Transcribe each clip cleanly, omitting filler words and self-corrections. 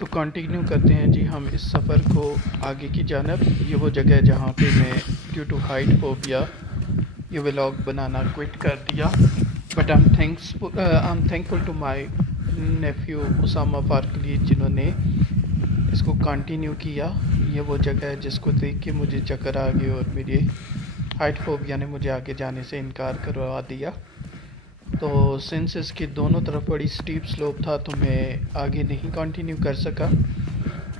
तो कंटिन्यू करते हैं जी हम इस सफ़र को आगे की जानब। ये वो जगह है जहाँ पे मैं ड्यू टू हाइट फोबिया ये व्लॉग बनाना क्विट कर दिया। But I am thankful to my nephew Usama Farkali जिन्होंने इसको कंटिन्यू किया। ये वो जगह है जिसको देख के मुझे चक्कर आ गए और मेरी हाइट फोबिया ने मुझे आगे जाने से इनकार करवा दिया। तो सिंस इसके दोनों तरफ बड़ी स्टीप स्लोप था तो मैं आगे नहीं कंटिन्यू कर सका।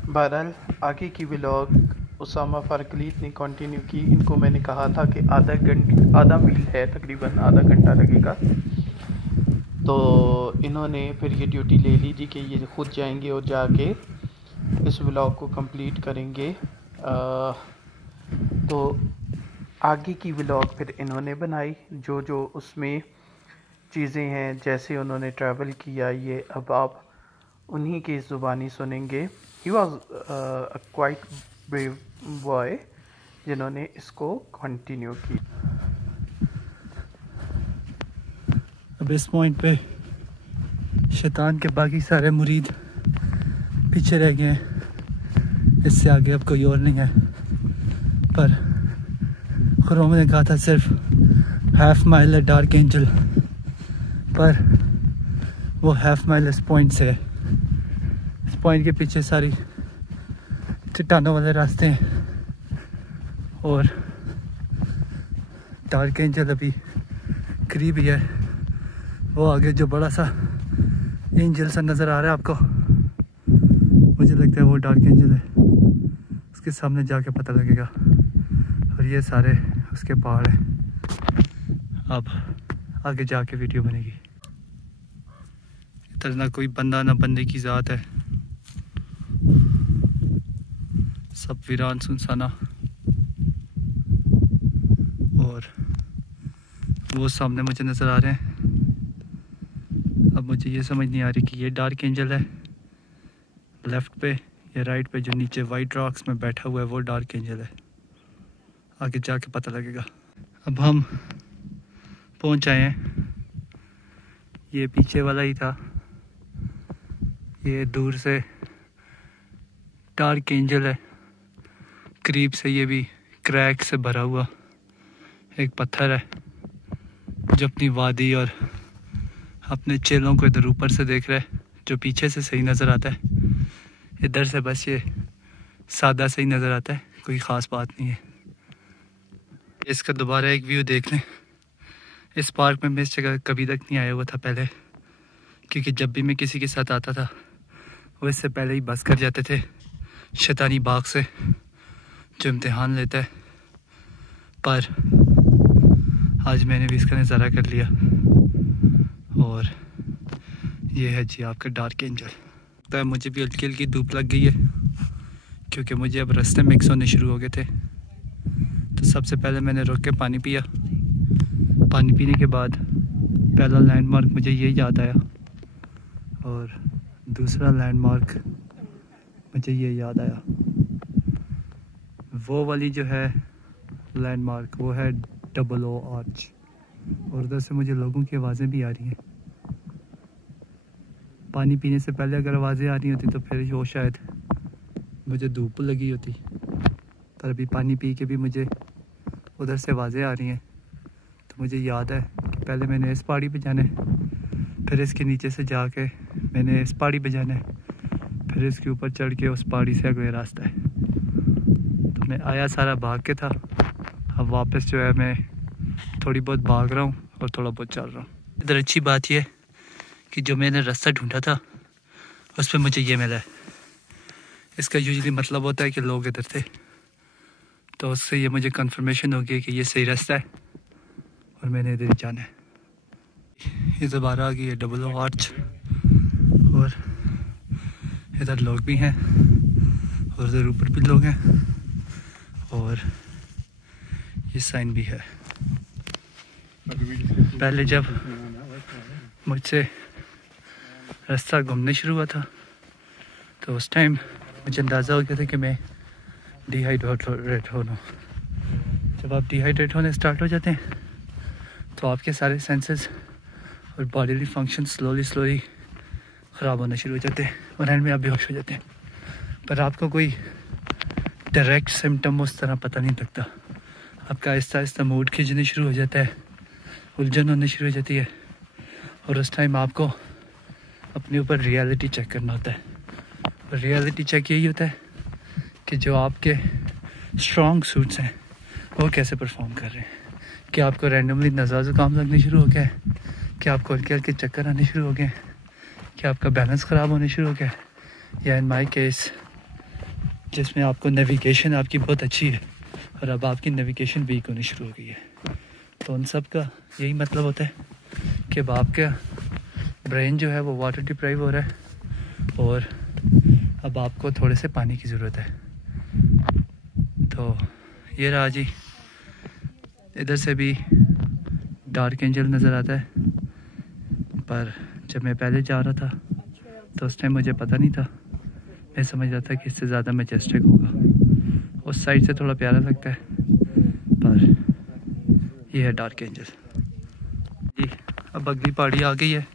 बहरहाल आगे की व्लॉग उसामा फारकलीत ने कंटिन्यू की। इनको मैंने कहा था कि आधा मील है, तकरीबन आधा घंटा लगेगा। तो इन्होंने फिर ये ड्यूटी ले ली जी कि ये खुद जाएंगे और जाके इस व्लॉग को कंप्लीट करेंगे। तो आगे की व्लॉग फिर इन्होंने बनाई, जो उसमें चीज़ें हैं जैसे उन्होंने ट्रैवल किया, ये अब आप उन्हीं की ज़ुबानी सुनेंगे। He was quite brave boy जिन्होंने इसको कंटिन्यू की। अब इस पॉइंट पे शैतान के बाकी सारे मुरीद पीछे रह गए हैं। इससे आगे अब कोई और नहीं है, पर खुरोम ने कहा था सिर्फ हाफ माइल है डार्क एंजल, पर वो हाफ माइल इस पॉइंट से है। इस पॉइंट के पीछे सारी चट्टानों वाले रास्ते हैं और डार्क एंजल अभी करीब ही है। वो आगे जो बड़ा सा एंजल सा नज़र आ रहा है आपको, मुझे लगता है वो डार्क एंजल है। उसके सामने जाके पता लगेगा। और ये सारे उसके पहाड़ हैं। अब आगे जाके वीडियो बनेगी। इधर ना कोई बंदा ना बंदे की ज़ात है, सब वीरान सुनसाना। और वो सामने मुझे नज़र आ रहे हैं। अब मुझे ये समझ नहीं आ रही कि ये डार्क एंजल है लेफ़्ट पे या राइट पे। जो नीचे वाइट रॉक्स में बैठा हुआ है वो डार्क एंजल है। आगे जाके पता लगेगा। अब हम पहुंच आए हैं, ये पीछे वाला ही था। ये दूर से डार्क एंजल है, करीब से ये भी क्रैक से भरा हुआ एक पत्थर है जो अपनी वादी और अपने चेलों को इधर ऊपर से देख रहा है, जो पीछे से सही नज़र आता है। इधर से बस ये सादा सही नज़र आता है, कोई ख़ास बात नहीं है। इसका दोबारा एक व्यू देख लें। इस पार्क में मैं इस जगह कभी तक नहीं आया हुआ था पहले, क्योंकि जब भी मैं किसी के साथ आता था वो इससे पहले ही बस कर जाते थे शैतानी बाग से जो इम्तिहान लेता है। पर आज मैंने भी इसका नज़ारा कर लिया और ये है जी आपका डार्क एंजल। लगता है मुझे भी हल्की हल्की धूप लग गई है, क्योंकि मुझे अब रास्ते मिक्स होने शुरू हो गए थे। तो सबसे पहले मैंने रुक के पानी पिया। पानी पीने के बाद पहला लैंडमार्क मुझे ये याद आया और दूसरा लैंडमार्क मुझे ये याद आया। वो वाली जो है लैंडमार्क वो है डबल ओ आर्च, और उधर से मुझे लोगों की आवाज़ें भी आ रही हैं। पानी पीने से पहले अगर आवाज़ें आ रही होती तो फिर वो शायद मुझे धूप लगी होती, पर अभी पानी पी के भी मुझे उधर से आवाज़ें आ रही हैं। तो मुझे याद है कि पहले मैंने इस पहाड़ी पे जाना है, फिर इसके नीचे से जाके मैंने इस पहाड़ी पे जाना है, फिर इसके ऊपर चढ़ के उस पहाड़ी से अगले रास्ता है। तो मैं आया सारा भाग के था, अब वापस जो है मैं थोड़ी बहुत भाग रहा हूँ और थोड़ा बहुत चल रहा हूँ। इधर अच्छी बात यह है कि जो मैंने रास्ता ढूंढा था उस पर मुझे ये मिला है। इसका यूजुअली मतलब होता है कि लोग इधर थे, तो उससे ये मुझे कंफर्मेशन हो गई कि ये सही रास्ता है और मैंने इधर ही जाना है। ये दोबारा आ गई है डबल ओ आर्च, और इधर लोग भी हैं और उधर ऊपर भी लोग हैं, और ये साइन भी है। पहले जब मुझसे रास्ता घूमने शुरू हुआ था तो उस टाइम मुझे अंदाज़ा हो गया था कि मैं डिहाइड्रेट हो रहा हूँ। जब आप डिहाइड्रेट होने स्टार्ट हो जाते हैं तो आपके सारे सेंसेस और बॉडीली फंक्शन स्लोली ख़राब होना शुरू हो जाते हैं और एंड में आप बेहोश हो जाते हैं। पर आपको कोई डायरेक्ट सिम्टम उस तरह पता नहीं लगता। आपका आहिस्ता आहिस्ता मूड खिंचने शुरू हो जाता है, उलझन होने शुरू हो जाती है और उस टाइम आपको अपने ऊपर रियलिटी चेक करना होता है। और रियलिटी चेक यही होता है कि जो आपके स्ट्रॉन्ग सूट्स हैं वो कैसे परफॉर्म कर रहे हैं। क्या आपको रैंडमली नज़ा ज़ुकाम लगने शुरू हो गया है? क्या आपको हल्के हल्के चक्कर आने शुरू हो गए हैं? क्या आपका बैलेंस ख़राब होने शुरू हो गया है? या इन माई केस जिसमें आपको नेविगेशन आपकी बहुत अच्छी है और अब आपकी नेविगेशन वीक होनी शुरू हो गई है। तो उन सब का यही मतलब होता है कि अब आपका ब्रेन जो है वो वाटर डिप्राइव हो रहा है और अब आपको थोड़े से पानी की ज़रूरत है। तो ये रहा जी, इधर से भी डार्क एंजल नज़र आता है, पर जब मैं पहले जा रहा था तो उस टाइम मुझे पता नहीं था। मैं समझ रहा था कि इससे ज़्यादा मैजेस्टिक होगा। उस साइड से थोड़ा प्यारा लगता है, पर ये है डार्क एंजल जी। अब अगली पहाड़ी आ गई है।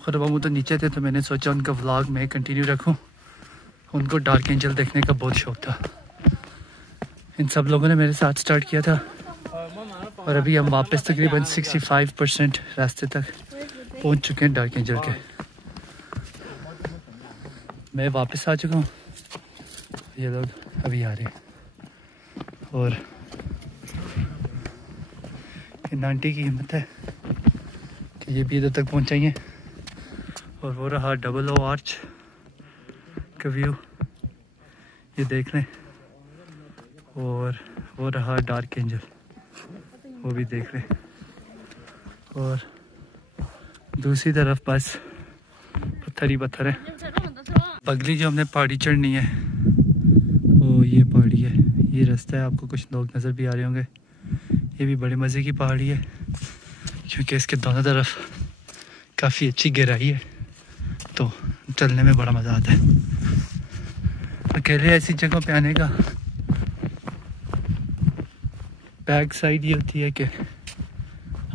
खुद मामू तो नीचे थे तो मैंने सोचा उनका व्लॉग में कंटिन्यू रखूं। उनको डार्क एंजल देखने का बहुत शौक था। इन सब लोगों ने मेरे साथ स्टार्ट किया था और अभी हम वापस तकरीबन 65% रास्ते तक पहुंच चुके हैं डार्क एंजल के। मैं वापस आ चुका हूँ, ये लोग अभी आ रहे हैं और इन आंटी की हिम्मत है कि ये भी इधर तक पहुँचाइए। और वो रहा डबल ओ आर्च का व्यू, ये देख लें, और वो रहा डार्क एंजल, वो भी देख लें। और दूसरी तरफ बस पत्थर ही पत्थर है। अगली जो हमने पहाड़ी चढ़नी है वो ये पहाड़ी है, ये रास्ता है। आपको कुछ लोग नज़र भी आ रहे होंगे। ये भी बड़े मज़े की पहाड़ी है क्योंकि इसके दोनों तरफ काफ़ी अच्छी गहराई है, तो चलने में बड़ा मज़ा आता है। अकेले ऐसी जगह पे आने का बैक साइड ये होती है कि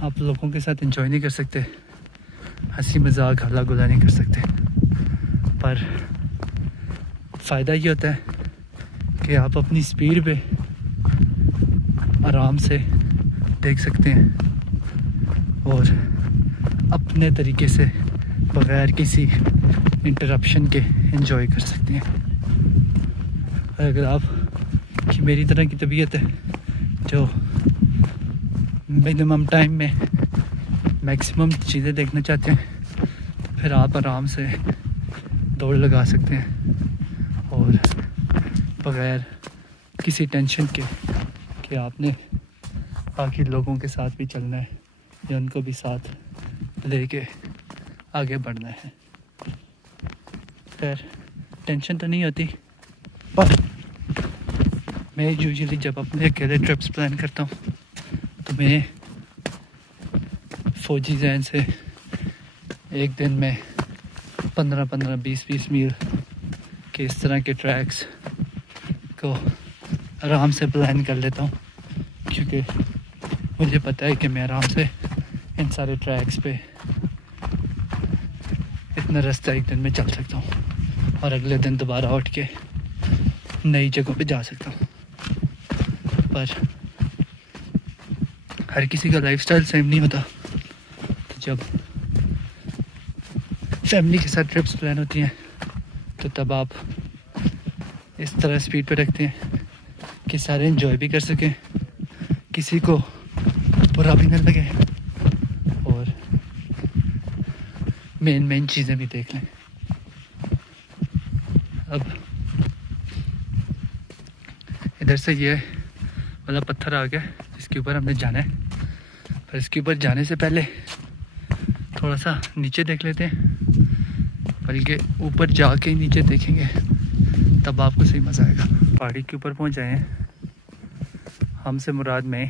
आप लोगों के साथ एंजॉय नहीं कर सकते, हंसी मजाक हल्ला गुल्ला नहीं कर सकते। पर फ़ायदा ये होता है कि आप अपनी स्पीड पे आराम से देख सकते हैं और अपने तरीके से बग़ैर किसी इंटरप्शन के एंजॉय कर सकते हैं। अगर आप कि मेरी तरह की तबीयत है जो मिनिमम टाइम में मैक्सिमम चीज़ें देखना चाहते हैं, तो फिर आप आराम से दौड़ लगा सकते हैं और बग़ैर किसी टेंशन के कि आपने बाकी लोगों के साथ भी चलना है या उनको भी साथ लेके आगे बढ़ना है। खैर टेंशन तो नहीं होती, पर मैं यूजुअली जब अपने अकेले ट्रिप्स प्लान करता हूँ तो मैं फौजी जहन से एक दिन में 15-15, 20-20 मील के इस तरह के ट्रैक्स को आराम से प्लान कर लेता हूँ, क्योंकि मुझे पता है कि मैं आराम से इन सारे ट्रैक्स पे इतना रास्ता एक दिन में चल सकता हूँ और अगले दिन दोबारा उठ के नई जगहों पे जा सकता हूँ। पर हर किसी का लाइफस्टाइल सेम नहीं होता, तो जब फैमिली के साथ ट्रिप्स प्लान होती हैं तो तब आप इस तरह स्पीड पे रखते हैं कि सारे एंजॉय भी कर सकें, किसी को बुरा भी न लगे और मेन चीज़ें भी देख लें। अब इधर से ये वाला पत्थर आ गया जिसके ऊपर हमने जाना है, पर इसके ऊपर जाने से पहले थोड़ा सा नीचे देख लेते हैं, बल्कि ऊपर जाके ही नीचे देखेंगे तब आपको सही मज़ा आएगा। पहाड़ी के ऊपर पहुंच जाए हैं, हमसे मुराद में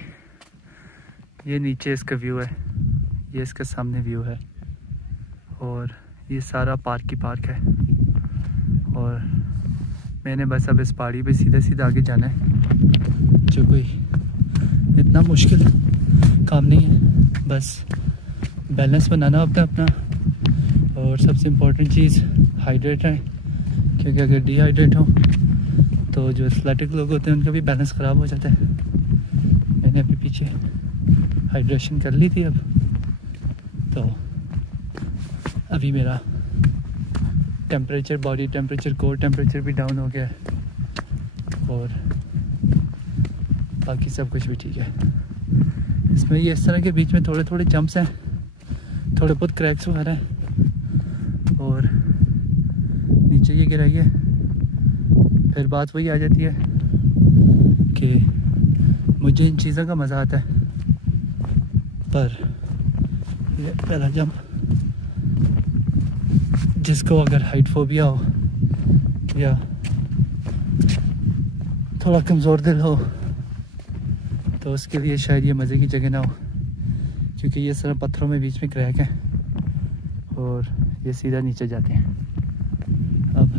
ये नीचे इसका व्यू है, ये इसका सामने व्यू है और ये सारा पार्क ही पार्क है। और मैंने बस अब इस पहाड़ी पे सीधा सीधा आगे जाना है, जो कोई इतना मुश्किल काम नहीं है, बस बैलेंस बनाना अपना अपना और सबसे इम्पोर्टेंट चीज़ हाइड्रेट रहें, क्योंकि अगर डिहाइड्रेट हो तो जो एथलेटिक लोग होते हैं उनका भी बैलेंस ख़राब हो जाता है। मैंने अभी पीछे हाइड्रेशन कर ली थी, अब तो अभी मेरा temperature, body temperature, core temperature भी डाउन हो गया है और बाकी सब कुछ भी ठीक है। इसमें ये इस तरह के बीच में थोड़े थोड़े जंप्स हैं, थोड़े बहुत क्रैक्स वगैरह हैं और नीचे ये गिराई है। फिर बात वही आ जाती है कि मुझे इन चीज़ों का मज़ा आता है, पर ये पहला जंप जिसको अगर हाइट फोबिया हो या थोड़ा कमज़ोर दिल हो तो उसके लिए शायद ये मज़े की जगह ना हो, क्योंकि ये सारा पत्थरों में बीच में क्रैक है और ये सीधा नीचे जाते हैं। अब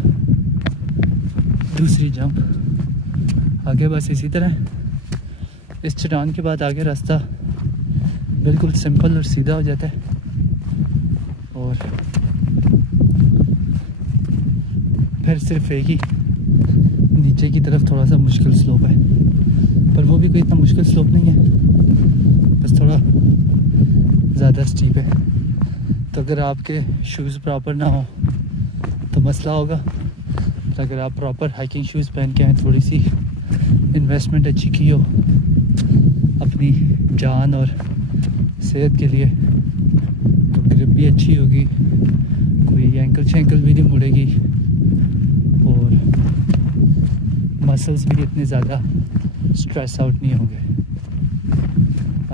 दूसरी जंप आगे बस इसी तरह, इस चट्टान के बाद आगे रास्ता बिल्कुल सिंपल और सीधा हो जाता है और फिर सिर्फ एक ही नीचे की तरफ थोड़ा सा मुश्किल स्लोप है, पर वो भी कोई इतना मुश्किल स्लोप नहीं है, बस थोड़ा ज़्यादा स्टीप है। तो अगर आपके शूज़ प्रॉपर ना हो तो मसला होगा। तो अगर आप प्रॉपर हाइकिंग शूज़ पहन के आए, थोड़ी सी इन्वेस्टमेंट अच्छी की हो अपनी जान और सेहत के लिए, तो ग्रिप भी अच्छी होगी, कोई एंकल शैंकल भी नहीं मुड़ेगी और मसल्स भी इतने ज़्यादा स्ट्रेस आउट नहीं होंगे।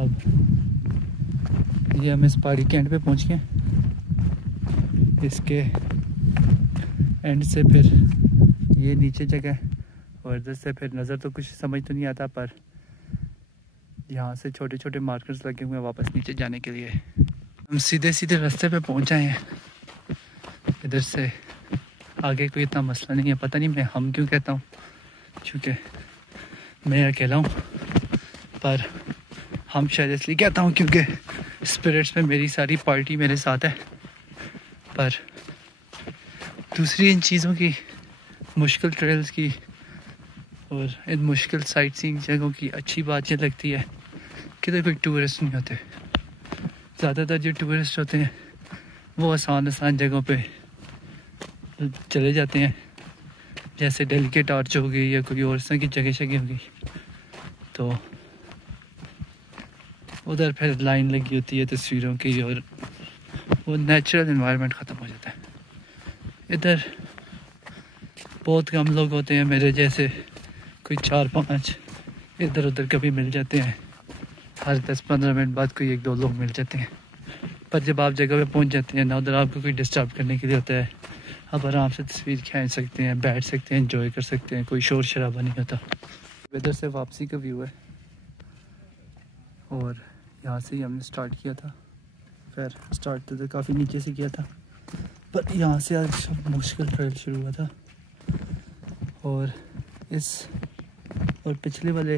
अब ये हम इस पहाड़ी के एंड पे पहुँच गए, इसके एंड से फिर ये नीचे जगह और इधर से फिर नज़र तो कुछ समझ तो नहीं आता, पर यहाँ से छोटे छोटे मार्कर्स लगे हुए हैं वापस नीचे जाने के लिए। हम सीधे सीधे रास्ते पे पहुँच आए हैं, इधर से आगे कोई इतना मसला नहीं है। पता नहीं मैं हम क्यों कहता हूँ, क्योंकि मैं अकेला हूँ, पर हम शायद इसलिए कहता हूँ क्योंकि स्पिरिट्स में मेरी सारी पार्टी मेरे साथ है। पर दूसरी इन चीज़ों की, मुश्किल ट्रेल्स की और इन मुश्किल साइट सीइंग जगहों की अच्छी बात ये लगती है कि तो कोई टूरिस्ट नहीं होते। ज़्यादातर जो टूरिस्ट होते हैं वो आसान जगहों पे चले जाते हैं, जैसे डेलीकेट आर्च हो गई या कोई और तरह की जगह होगी, तो उधर फिर लाइन लगी होती है तस्वीरों की और वो नेचुरल एनवायरनमेंट ख़त्म हो जाता है। इधर बहुत कम लोग होते हैं मेरे जैसे, कोई 4-5 इधर उधर कभी मिल जाते हैं, हर 10-15 मिनट बाद कोई 1-2 लोग मिल जाते हैं। पर जब आप जगह पे पहुंच जाते हैं ना, उधर आपको कोई डिस्टर्ब करने के लिए होता है, आप आराम से तस्वीर खींच सकते हैं, बैठ सकते हैं, एंजॉय कर सकते हैं, कोई शोर शराबा नहीं होता। इधर से वापसी का व्यू है और यहाँ से ही हमने स्टार्ट किया था। फिर स्टार्ट तो काफ़ी नीचे से किया था, पर यहाँ से आज मुश्किल ट्रेल शुरू हुआ था और पिछले वाले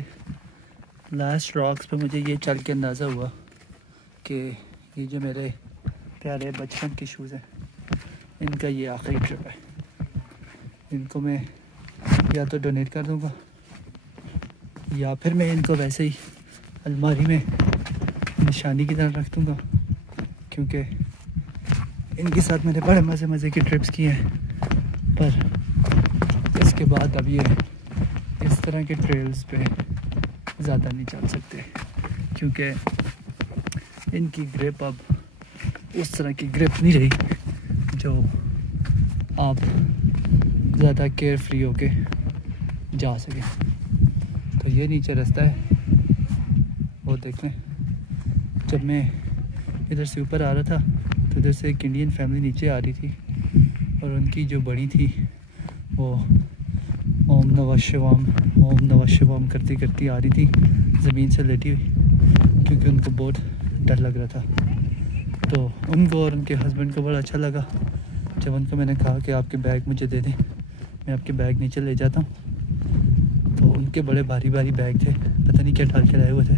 लास्ट रॉक्स पे मुझे ये चल के अंदाज़ा हुआ कि ये जो मेरे प्यारे बचपन के शूज़ हैं, इनका ये आखिरी ट्रिप है। इनको मैं या तो डोनेट कर दूँगा या फिर मैं इनको वैसे ही अलमारी में निशानी की तरह रख दूँगा, क्योंकि इनके साथ मैंने बड़े मज़े की ट्रिप्स की हैं। पर इसके बाद अब ये इस तरह के ट्रेल्स पे ज़्यादा नहीं चल सकते, क्योंकि इनकी ग्रिप अब उस तरह की ग्रिप नहीं रही जो आप ज़्यादा केयर फ्री होके जा सकें। तो ये नीचे रास्ता है, वो देख लें। जब मैं इधर से ऊपर आ रहा था तो इधर से एक इंडियन फैमिली नीचे आ रही थी और उनकी जो बड़ी थी वो ओम नमः शिवाम करती करती आ रही थी ज़मीन से लेटी हुई, क्योंकि उनको बहुत डर लग रहा था। तो उनको और उनके हस्बैंड को बड़ा अच्छा लगा जब उनको मैंने कहा कि आपके बैग मुझे दे दें, मैं आपके बैग नीचे ले जाता हूँ। तो उनके बड़े भारी बैग थे, पता नहीं क्या डाल के लाए हुए थे,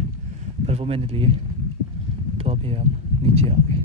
पर वो मैंने लिए। तो अब ये हम नीचे आ गए।